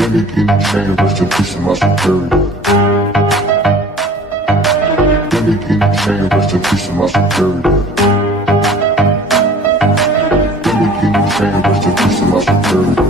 Let me get in chain, rest in peace of my superior. Let me get in chain, rest in peace of my superior. Let me get in chain, rest in peace of my superior.